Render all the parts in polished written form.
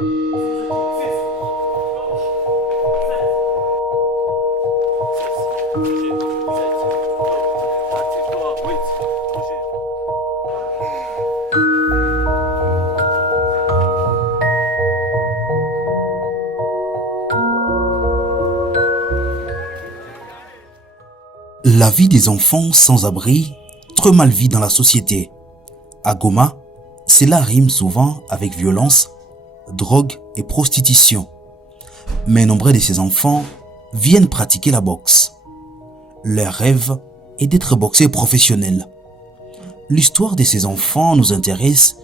La vie des enfants sans abri, trop mal vue dans la société. À Goma, cela rime souvent avec violence, drogue et prostitution. Mais nombreux de ces enfants viennent pratiquer la boxe. Leur rêve est d'être boxeurs professionnels. L'histoire de ces enfants nous intéresse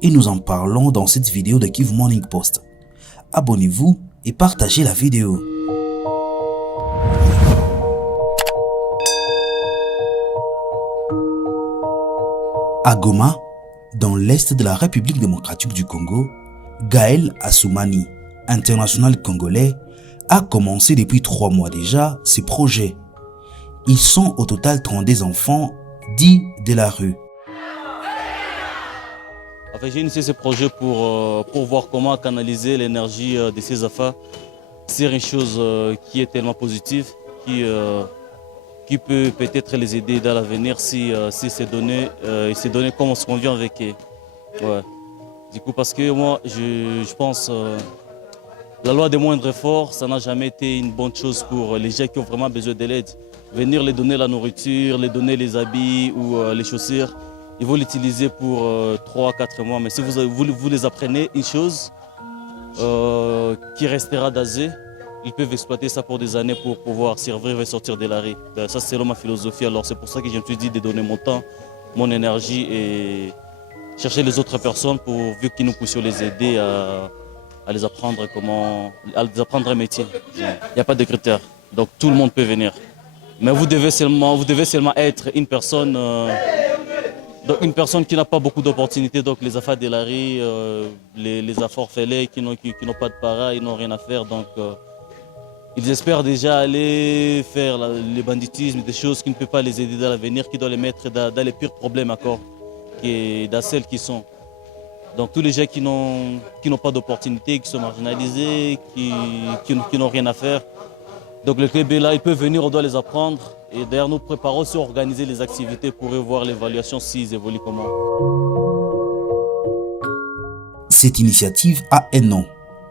et nous en parlons dans cette vidéo de Kivu Morning Post. Abonnez-vous et partagez la vidéo. À Goma, dans l'est de la République démocratique du Congo, Gaël Assoumani, international congolais, a commencé depuis 3 mois déjà ses projets. Ils sont au total 32 enfants dits de la rue. J'ai initié ce projet pour voir comment canaliser l'énergie de ces enfants sur une chose qui est tellement positive, qui peut peut-être les aider dans l'avenir si c'est donné comme on se convient avec eux. Ouais. Du coup, parce que moi, je pense la loi des moindres efforts, ça n'a jamais été une bonne chose pour les gens qui ont vraiment besoin de l'aide. Venir les donner la nourriture, les donner les habits ou les chaussures, ils vont l'utiliser pour 3 à 4 mois. Mais si vous les apprenez une chose qui restera d'azé, ils peuvent exploiter ça pour des années pour pouvoir survivre et sortir de la rue. Ça, c'est ma philosophie. Alors, c'est pour ça que je me suis dit de donner mon temps, mon énergie et chercher les autres personnes vu que nous puissions les aider à les apprendre un métier. Il n'y a pas de critères. Donc, tout le monde peut venir. Mais vous devez seulement être une personne qui n'a pas beaucoup d'opportunités. Donc, les affaires de la rue, les affaires orphelins qui n'ont pas de parents, ils n'ont rien à faire. Donc, ils espèrent déjà aller faire le banditisme, des choses qui ne peuvent pas les aider dans l'avenir, qui doivent les mettre dans les pires problèmes encore, dans celles qui sont. Donc tous les gens qui n'ont pas d'opportunité, qui sont marginalisés, qui n'ont rien à faire. Donc le club est là, ils peuvent venir, on doit les apprendre. Et d'ailleurs nous préparons aussi à organiser les activités pour voir l'évaluation s'ils évoluent comment. Cette initiative a un nom,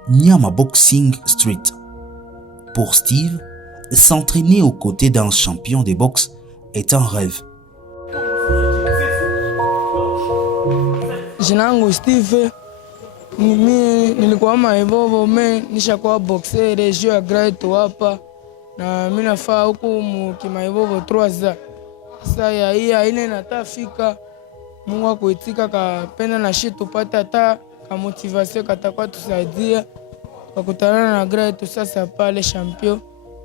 Nyama Boxing Street. Pour Steve, s'entraîner aux côtés d'un champion de boxe est un rêve. Jina langu Steve, mimi nilikuwa maibobo, mimi nishakuwa boxer region ya Greater hapa na mimi nafaa huku kimaibobo 3 sasa ya hii aina natafika Mungu akuitika kapenda na shi tupate hata ka motivation katakuwa tusaidia wakutana na Greater sasa pale champion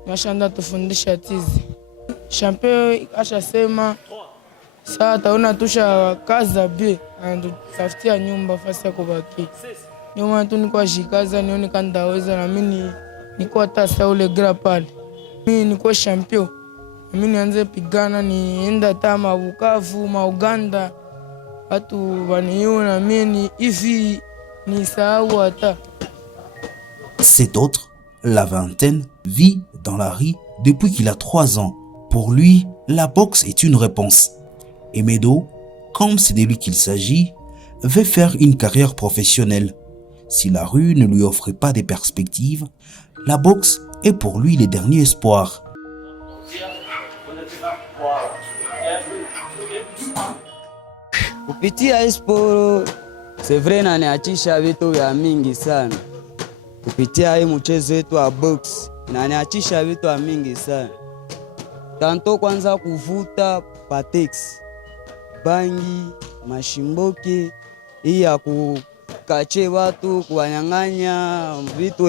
nashanda tufundisha tizi champion ashasema sasa taona tusha kaza bi and tafutia nyumba fasi ya kubaki. Ndio maana tu niko shikaza nione kama ndaweza na mimi niko hata sasa ule gra pale. Mimi niko champion. Mimi nianze pigana nienda tama Bukavu, Uganda. Watu waniona mimi hivi ni sahau hata. Cet autre, la vingtaine, vit dans la rue depuis qu'il a 3 ans. Pour lui, la boxe est une réponse. Et Medo, comme c'est de lui qu'il s'agit, veut faire une carrière professionnelle. Si la rue ne lui offre pas de perspectives, la boxe est pour lui le dernier espoir. Kupitia sport, c'est vrai inaniachisha vitu vya mingi sana. Kupitia hii mchezo wetu wa box, inaniachisha vitu vya mingi sana. Tanto kwanza kuvuta patex, bangi, mashimboki, hii ya kukache watu, kuwanyang'anya vitu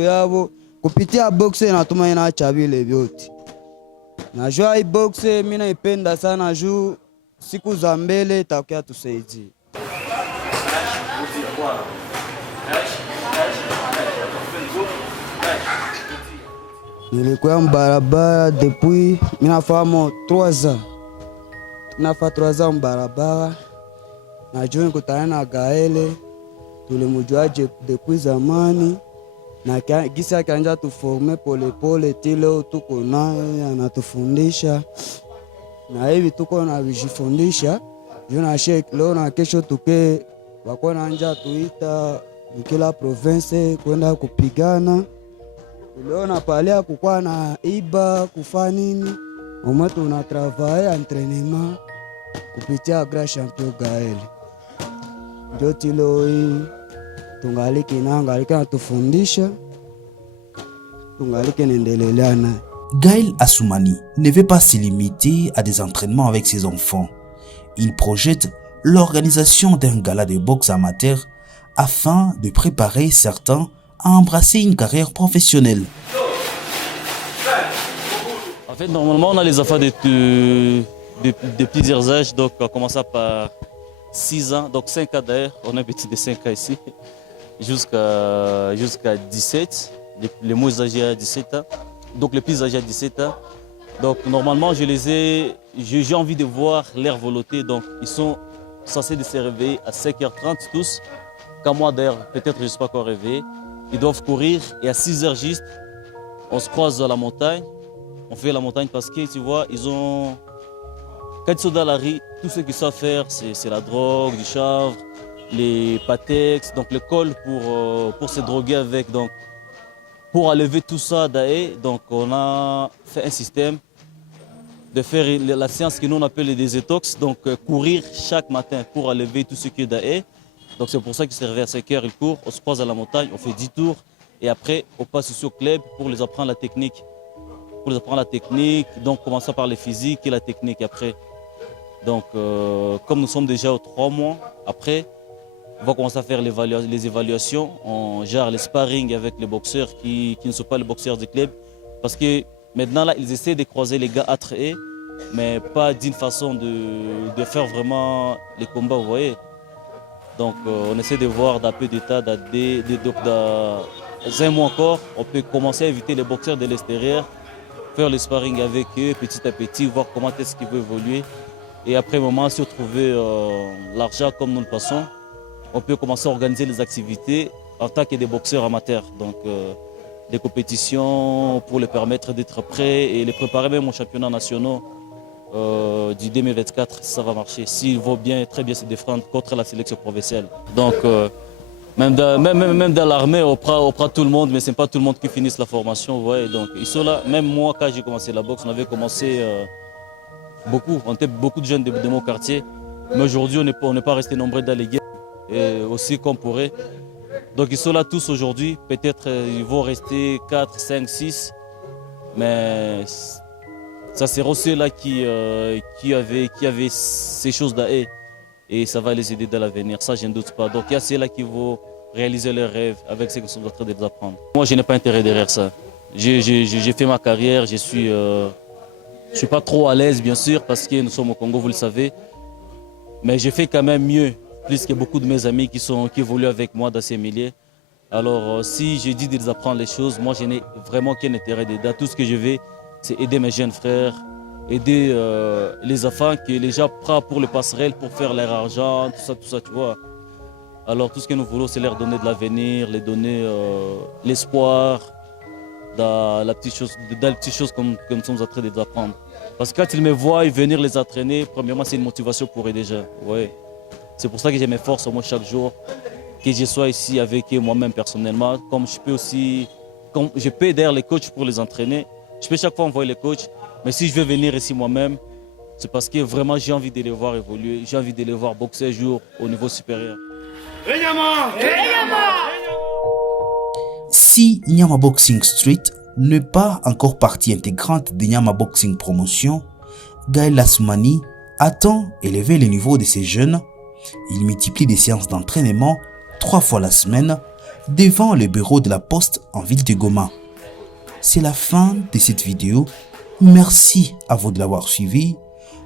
yabo. Kupitia boxe natuma inaacha vile vyote. Najua hii boxe mimi naipenda sana juu siku za mbele itakuwa tusaidie. Nilikuwa mbarabara depuis minafahamu 3 ans. Nafa 3 ans mbarabara. Najua nikutana na Gaele. tulimjua depuis zamani na gisi akaanza tuforme polepole tilo tuko naye anatufundisha na hivi tuko na vijifundisha juna shek leo na kesho tuke wako naanja tuita kila province kwenda kupigana. Tuliona pale kukua na iba kufa nini Oma tuna travaye entraînement kupitia Grand Champion Gael. Ndio tilo hii tungaliki nangaliki natufundisha tungaliki nendelelea naye. Gaël Assoumani ne veut pas se limiter à des entraînements avec ses enfants. Il projette l'organisation d'un gala de boxe amateur afin de préparer certains à embrasser une carrière professionnelle. En fait, normalement, on a les enfants de plusieurs âges, donc on commence par 6 ans, donc 5 ans d'ailleurs, on a un petit de 5 ans ici, jusqu'à 17, les moins âgés à 17 ans, donc les plus âgés à 17 ans. Donc normalement, j'ai envie de voir leur volonté, donc ils sont censés de se réveiller à 5h30 tous, quand moi d'ailleurs, peut-être je ne suis pas encore réveillé, ils doivent courir et à 6h juste, on se croise à la montagne. On fait la montagne parce que, tu vois, quand ils sont dans la rue, tout ce qu'ils savent faire, c'est la drogue, du chanvre, les patex, donc le col pour se droguer avec. Donc, pour enlever tout ça d'AE, donc on a fait un système de faire la séance que nous on appelle les désétox, donc courir chaque matin pour enlever tout ce qui est d'AE. Donc c'est pour ça qu'ils se réveillent à 5h, ils courent, on se croise à la montagne, on fait 10 tours et après on passe aussi au club pour les apprendre la technique. Pour les apprendre la technique, donc commençant par les physiques et la technique après. Donc comme nous sommes déjà aux 3 mois, après on va commencer à faire les évaluations, on gère les sparring avec les boxeurs qui ne sont pas les boxeurs du club. Parce que maintenant là, ils essaient de croiser les gars entre eux, mais pas d'une façon de faire vraiment les combats, vous voyez. Donc on essaie de voir d'un peu d'état, dans un mois encore, on peut commencer à éviter les boxeurs de l'extérieur, faire le sparring avec eux petit à petit, voir comment est-ce qu'ils veulent évoluer. Et après un moment, si on trouvait l'argent comme nous le passons, on peut commencer à organiser les activités en tant que des boxeurs amateurs. Donc des compétitions pour les permettre d'être prêts et les préparer même aux championnats nationaux du 2024, si ça va marcher. S'ils vont bien, très bien se défendre contre la sélection provinciale. Donc même dans l'armée, on prend tout le monde, mais ce n'est pas tout le monde qui finisse la formation. Vous voyez. Donc ils sont là. Même moi, quand j'ai commencé la boxe, on avait commencé on était beaucoup de jeunes de mon quartier. Mais aujourd'hui, on n'est pas resté nombreux dans les guerres, et aussi qu'on pourrait. Donc ils sont là tous aujourd'hui. Peut-être ils vont rester 4, 5, 6. Mais ça c'est aussi là qui avaient ces choses là et ça va les aider dans l'avenir. Ça, je ne doute pas. Donc il y a ceux-là qui vont réaliser leurs rêves avec ce qu'ils sont en train de les apprendre. Moi, je n'ai pas intérêt derrière ça. J'ai fait ma carrière, je suis pas trop à l'aise, bien sûr, parce que nous sommes au Congo, vous le savez. Mais j'ai fait quand même mieux, plus que beaucoup de mes amis qui évoluent avec moi dans ces milieux. Alors, si je dis de les apprendre les choses, moi, je n'ai vraiment qu'un intérêt dedans. Tout ce que je veux, c'est aider mes jeunes frères, aider les enfants que les gens prennent pour les passerelles, pour faire leur argent, tout ça, tu vois. Alors, tout ce que nous voulons, c'est leur donner de l'avenir, leur donner l'espoir dans les petites choses comme nous sommes en train de les apprendre. Parce que quand ils me voient venir les entraîner, premièrement, c'est une motivation pour eux déjà. Ouais. C'est pour ça que je m'efforce au moins chaque jour, que je sois ici avec eux moi-même personnellement. Comme je peux aider les coachs pour les entraîner, je peux chaque fois envoyer les coachs. Mais si je veux venir ici moi-même, c'est parce que vraiment j'ai envie de les voir évoluer, j'ai envie de les voir boxer un jour au niveau supérieur. Si Nyama Boxing Street n'est pas encore partie intégrante de Nyama Boxing Promotion, Gaël Assoumani attend élever le niveau de ses jeunes. Il multiplie des séances d'entraînement 3 fois la semaine devant le bureau de la poste en ville de Goma. C'est la fin de cette vidéo. Merci à vous de l'avoir suivi.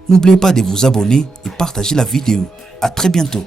N'oubliez pas de vous abonner et partager la vidéo. À très bientôt.